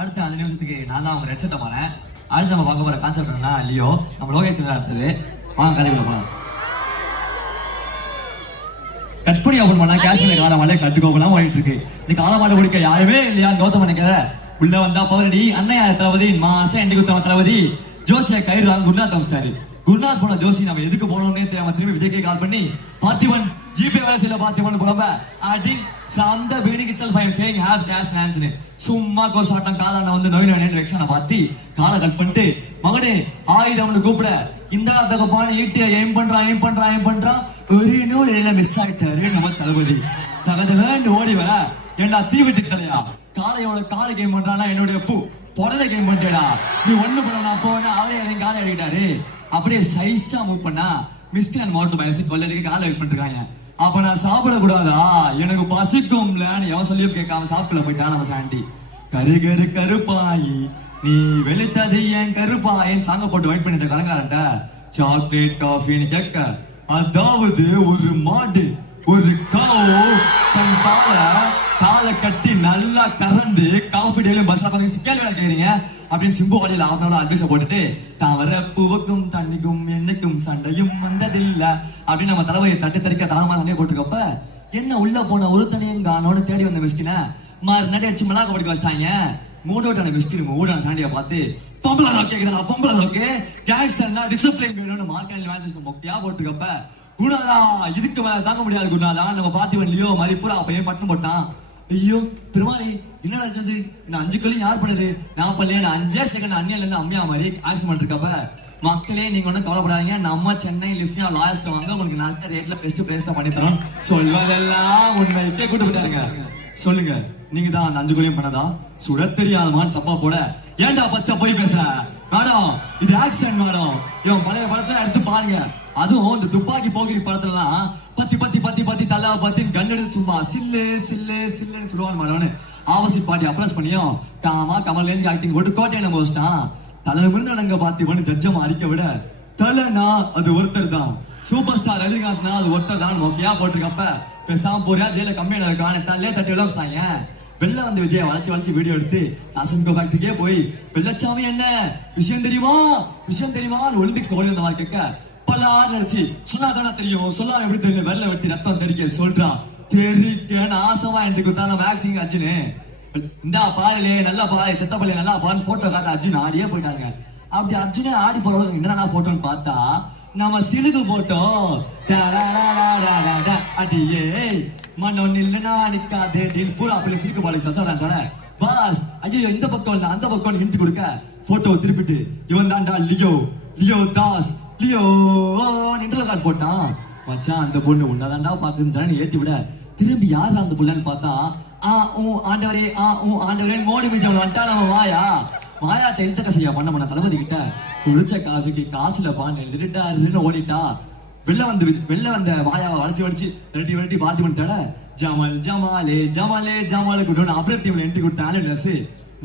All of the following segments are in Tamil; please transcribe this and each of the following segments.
அடுத்த 5 நிமிஷத்துக்கு நான் தான் அவங்க ரெட் செட்ட போறேன். அடுத்து நம்ம பார்க்க போற கான்செப்ட் என்ன, லியோ நம்ம லோகேஷ் அடுத்தது. வாங்க கதைக்குள்ள போலாம். கட்படி ஓபன் பண்ணா காஷ்மீர் காலமாலே கட்டுக்கோப்பெல்லாம் ஓடிட்டு இருக்கு. இந்த காலமாலை முடிக்க யாருமே இல்லையா கௌதம் நினைக்கிற உள்ள வந்தா பவரடி அண்ணையா தளபதி மாசம் எண்டி குத்தவன் தளபதி ஜோசியா கயிறு வாங்க குருநாத் அமிச்சிட்டாரு. குருநாத் போன ஜோசி நம்ம எதுக்கு போனோம்னே தெரியாம திரும்பி விஜய்க்கு கால் பண்ணி பார்த்திபன் ஜிபே வேலை செய்யல பார்த்திபன் புலம்ப அப்படின்னு from the beginning itself I am saying have cash hands னு சும்மா கோசாட்டம் காலாண்ட வந்து நோயின் வெக்ஸான பார்த்து காலை கட் பண்ணிட்டு மகனே ஆயுதம்னு கூப்பிட இந்த தகப்பான ஈட்டிய எய்ம் பண்றான் ஒரு நூல் இடையில மிஸ் ஆயிட்டாரு நம்ம தளபதி. தகதகன்னு ஓடி வர ஏண்டா தீ விட்டு தலையா காலையோட காலை கேம் பண்றானா என்னுடைய பொடலை கேம் பண்றேடா நீ ஒண்ணு பண்ணா போன அவரே என் காலை அடிக்கிட்டாரு. அப்படியே சைஸா மூவ் பண்ணா மிஸ்கின் மோட்டு பயசு கொள்ளடிக்கு காலை வெயிட் பண்ணிருக்காங்க. அப்ப நான் சாப்பிட கூடாதா எனக்கு பசிக்கும்லன்னு எவன் சொல்லியும் கேட்காம சாப்பிட போயிட்டான் நம்ம சாண்டி. கரு கருப்பாயி நீ வெளுத்தது ஏன் கருப்பாயின்னு சாங்க போட்டு வெயிட் பண்ணிட்ட கலங்காரன்ட்ட சாக்லேட் காஃபின்னு கேட்க அதாவது ஒரு மாடு ஒரு காவோ தன் காலை கட்டி நல்லா கறந்து காஃபி டெய்லியும் பஸ்ல கேள்வி கேக்குறீங்க அப்படின்னு சிம்பு வழியில அவனோட அட்வைஸ போட்டுட்டு தவற பூவுக்கும் தண்ணிக்கும் என்னைக்கும் சண்டையும் வந்ததில்ல அப்படின்னு நம்ம தலைவையை தட்டு தறிக்க தாகமா தண்ணியை போட்டுக்கப்ப என்ன உள்ள போன ஒரு தனியும் காணோன்னு தேடி வந்த மிஸ்கின மறுநாடி அடிச்சு மிளகா படிக்க வச்சிட்டாங்க. மூடோட்டான மிஸ்கின் மூடான சாண்டியை பார்த்து பொம்பளை கேக்குதா பொம்பளை ஓகே கேங்ஸ்டர்னா டிசிப்ளின் வேணும்னு மார்க்கெட் மொக்கையா போட்டுக்கப்ப குணாதா இதுக்கு மேல தாங்க முடியாது குணாதா நம்ம பார்த்திவன் லியோ மாதிரி பூரா அப்பையே பட்டம் போட்டான். ஐயோ பெருமாளே என்ன நடக்குது இந்த 5 கல்லையும் யார் பண்ணுது நான் பண்ணல 5 செகண்ட் அண்ணியில இருந்து அம்மியா மாதிரி ஆக்சிடென்ட் இருக்கப்ப மக்களே நீங்க ஒன்னும் கவலைப்படாதீங்க நம்ம சென்னை லிஃப்டியா லாஸ்ட் வாங்க உங்களுக்கு நல்ல ரேட்ல பெஸ்ட் பிரைஸ் தான் பண்ணி தரோம் சொல்வதெல்லாம் உண்மைக்கே கூட்டு போயிட்டாருங்க. சொல்லுங்க நீங்க தான் அந்த 5 கல்லையும் பண்ணதா சுட தெரியாதமான்னு சப்பா போட ஏன்டா பச்சை போய் பேசுற மேடம் இது ஆக்சிடென்ட் மேடம் இவன் பழைய படத்தை எடுத்து பாருங்க. அதுவும் இந்த துப்பாக்கி போகிரி படத்துலலாம் பத்தி தல்லா பத்தின்னு கண் எடுத்து சும்மா சில்லுன்னு சொல்லுவான் மேடம்னு ஆப்போசிட் பார்ட்டி அப்ரோச் பண்ணியும் கமல் லேஞ்சி ஆக்டிங் போட்டு கோட்டையை நம்ம வச்சிட்டான். தலைமுறை நடங்க பார்த்திபன்னு ஜட்ஜமா அறிக்க விட தலைனா அது ஒருத்தர் தான் சூப்பர் ஸ்டார் ரஜினிகாந்த்னா அது ஒருத்தர் தான் மோக்கையா போட்டிருக்கப்ப பேசாம போறியா ஜெயில கம்மியான இருக்கான் தல்லே தட்டி விட வச்சிட்டாங்க. வெள்ள வந்து விஜய வளைச்சு வீடியோ எடுத்து நாசன்கோ ஃபேக்டரிக்கே போய் வெள்ளச்சாமி என்ன விஷயம் தெரியுமா ஒலிம்பிக்ஸ் ஓடி வந்த மாதிரி கேட்க பல்லாறு நினைச்சு சொல்லாதானா தெரியும் சொல்லாம எப்படி தெரியும் வெள்ள வெட்டி ரத்தம் தெரிக்க சொல்றான் தெரிக்கன்னு ஆசமா எனக்கு குத்தான மேக்ஸிங் அர்ஜுனு இந்தா பாருலே நல்லா பாரு செத்த பள்ளிய நல்லா பாருன்னு போட்டோ காட்ட அர்ஜுன் ஆடியே போயிட்டாங்க. அப்படி அர்ஜுனே ஆடி போறவங்க என்னன்னா போட்டோன்னு பார்த்தா நம்ம சிலுகு போட்டோ அடியே மன்னொன்னு இல்லைன்னா நிக்காதே டீல் பூரா அப்படி சிலுக்கு பாலு சச்சாட பாஸ் ஐயோ இந்த பக்கம் இல்ல அந்த பக்கம் இழுத்து கொடுக்க போட்டோ திருப்பிட்டு இவன் தான்டா Leo Das Leo interval card போட்டான். மச்சான் அந்த பொண்ணு உன்னதாண்டா பாக்குன்னு ஏத்தி விட திரும்பி யாரு அந்த புள்ளன்னு பார்த்தா ஆண்டவரே மோடி மிச்சம் வந்துட்டா நம்ம மாயா எழுத்த கசையா பண்ண தளபதி கிட்ட குளிச்ச காஃபிக்கு காசுல பான்னு எழுதிட்டு ஓடிட்டா. வெளில வந்த மாயாவை வளைச்சு விரட்டி பார்த்து பண்ணிட்டாட ஜமாலே கூட்டு அப்புறம் டீம்ல என்ட்ரி கொடுத்த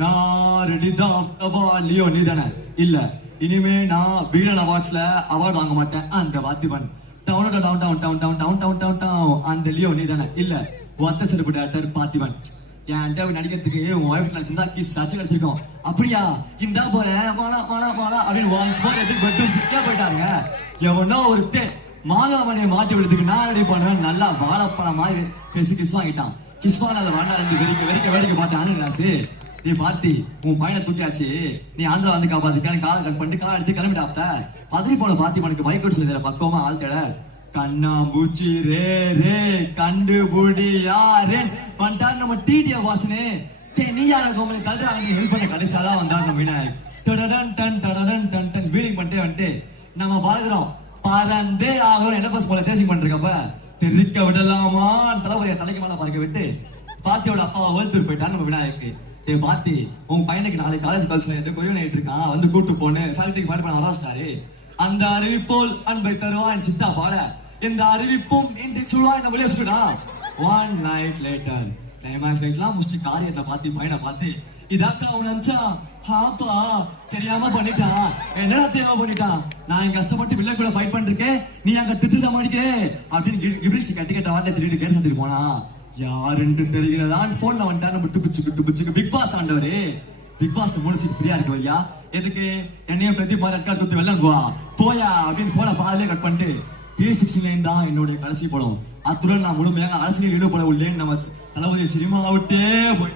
நான் ரெடி தான் லியோ நீ தானே இல்ல இனிமே நான் வீரன் அவார்ட்ஸ்ல அவார்டு வாங்க மாட்டேன் அந்த பார்த்திபன் அந்த லியோ நீ தானே இல்ல ஒத்த செருப்பு டேரக்டர் பார்த்திபன் என்கிட்ட நடிக்கிறதுக்கு உன் ஒய்ஃப் நினைச்சிருந்தா கிஸ் சாச்சு கிடைச்சிருக்கோம் அப்படியா இந்தா போறேன் அப்படின்னு போயிட்டாங்க. எவனோ ஒரு மாகாமணியை மாற்றி விடுறதுக்கு நான் ரெடி பண்ணுவேன் நல்லா வாழைப்பழம் மாதிரி பேசி கிஸ் வாங்கிட்டான். கிஸ்வான் அதை வாண்டாந்து வேடிக்கை பார்த்தான்னு நீ பார்த்தி உன் பையனை தூக்கியாச்சு நீ ஆந்திரா வந்து காப்பாத்திக்கான காலை கட் பண்ணிட்டு காலை எடுத்து கிளம்பிட்டாப்ட பதறி போன பார்த்திபனுக்கு பைக் சொல்லி பக்கமா ஆள் தேட கண்ணா பூச்சி ரே கண்டுபுடி யாரு வந்துட்டாரு நம்ம டிடிய வாசனே நீ யார கோமலி தள்ளுறாங்க ஹெல்ப் பண்ண கடைசியாதான் வந்தாரு நம்ம விநாயக் டன் வீடிங் பண்ணிட்டே வந்துட்டு நம்ம வாழ்கிறோம் பறந்தே ஆகிறோம் என்ன பஸ் போல சேசிங் பண்ணிருக்கப்ப தெரிக்க விடலாமா தலைக்கு மேல பார்க்க விட்டு பாத்தியோட அப்பாவை ஓல்த்தூர் போயிட்டாரு நம்ம விநாயக்கு. பாத்தி உன் பையனுக்கு நாளைக்கு காலேஜ் கல்ஸ்ல எந்த கொரியன் ஆயிட்டு இருக்கான் வந்து கூட்டு போன்னு ஃபேக்டரிக்கு ஃபைட் பண்ண வராஸ்டாரு. அந்த அறிவிப்போல் அன்பை தருவான் சித்தா பாட இந்த அறிவிப்பும் இன்று சுழுவான் நம்ம வெளியே சொல்லிடா. 1 night later கிளைமாக்ஸ் ஃபைட்லாம் முடிச்சு காரியத்தை பார்த்து பையனை பார்த்து இதாக்கா அவன் நினைச்சா ஹாப்பா தெரியாம பண்ணிட்டான் என்ன தெரியாம பண்ணிட்டான் நான் இங்க கஷ்டப்பட்டு வில்ல கூட ஃபைட் பண்ணிருக்கேன் நீ அங்க திட்டுதான் மாட்டிக்கிறே அப்படின்னு கிபிரிஷ் கட்டிக்கிட்ட வார்த்தை திருட்டு கேட்டு சந்திட்டு போனா யாருன்னு தெரிகிறதான் போன்ல வந்துட்டா நம்ம டுபிச்சுக்கு பிக் பாஸ் ஆண்டவரே பிக் பாஸ் 3 சீட் ஃப்ரீயா இருக்கு ஐயா. எதுக்கு என்னையும் பிரதீப் மாதிரி ரெட் கார்டு கொடுத்து வெளில போவா போயா அப்படின்னு போன பாதிலே கட் பண்ணிட்டு T69 தான் என்னுடைய கடைசி படம். அத்துடன் நான் முழுமையாக அரசியலில் ஈடுபட உள்ளேன். நம்ம தளபதி சினிமா விட்டே போய்